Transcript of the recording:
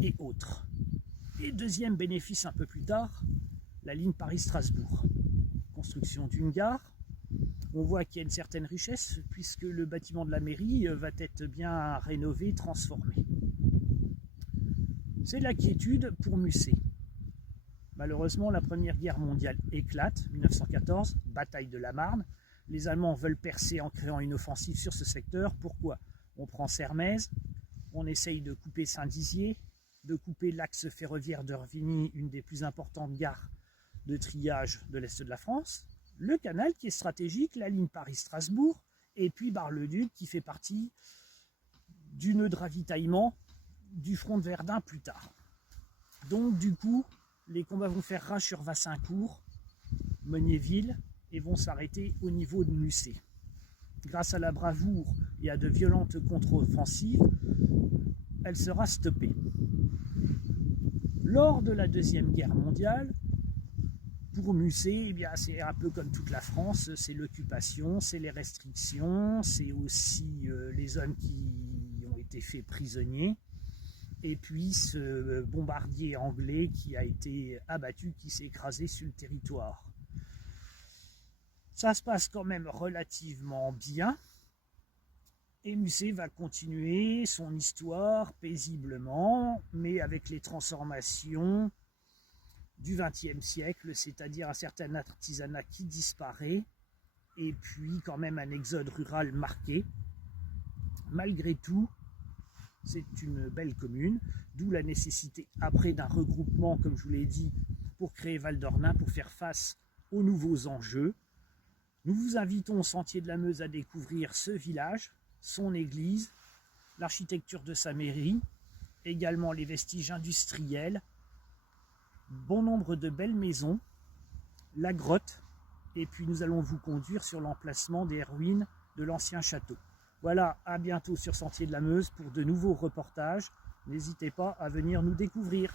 et autres. Et deuxième bénéfice un peu plus tard, la ligne Paris-Strasbourg. Construction d'une gare. On voit qu'il y a une certaine richesse puisque le bâtiment de la mairie va être bien rénové, transformé. C'est la quiétude pour Musset. Malheureusement, la Première Guerre mondiale éclate, 1914, bataille de la Marne. Les Allemands veulent percer en créant une offensive sur ce secteur. Pourquoi? On prend Sermaize, on essaye de couper Saint-Dizier, de couper l'axe ferroviaire d'Herbigny, une des plus importantes gares de triage de l'Est de la France, le canal qui est stratégique, la ligne Paris-Strasbourg, et puis Bar-le-Duc qui fait partie du nœud de ravitaillement du front de Verdun plus tard. Donc du coup, les combats vont faire rage sur Wassincourt, Meunier-Ville, et vont s'arrêter au niveau de Musset. Grâce à la bravoure et à de violentes contre-offensives, elle sera stoppée. Lors de la Deuxième Guerre mondiale, pour Musset, eh bien, c'est un peu comme toute la France, c'est l'occupation, c'est les restrictions, c'est aussi les hommes qui ont été faits prisonniers, et puis ce bombardier anglais qui a été abattu, qui s'est écrasé sur le territoire. Ça se passe quand même relativement bien, et Musset va continuer son histoire paisiblement, mais avec les transformations du XXe siècle, c'est-à-dire un certain artisanat qui disparaît, et puis quand même un exode rural marqué. Malgré tout, c'est une belle commune, d'où la nécessité après d'un regroupement, comme je vous l'ai dit, pour créer Val-d'Ornain, pour faire face aux nouveaux enjeux. Nous vous invitons au Sentier de la Meuse à découvrir ce village, son église, l'architecture de sa mairie, également les vestiges industriels, bon nombre de belles maisons, la grotte, et puis nous allons vous conduire sur l'emplacement des ruines de l'ancien château. Voilà, à bientôt sur Sentier de la Meuse pour de nouveaux reportages. N'hésitez pas à venir nous découvrir.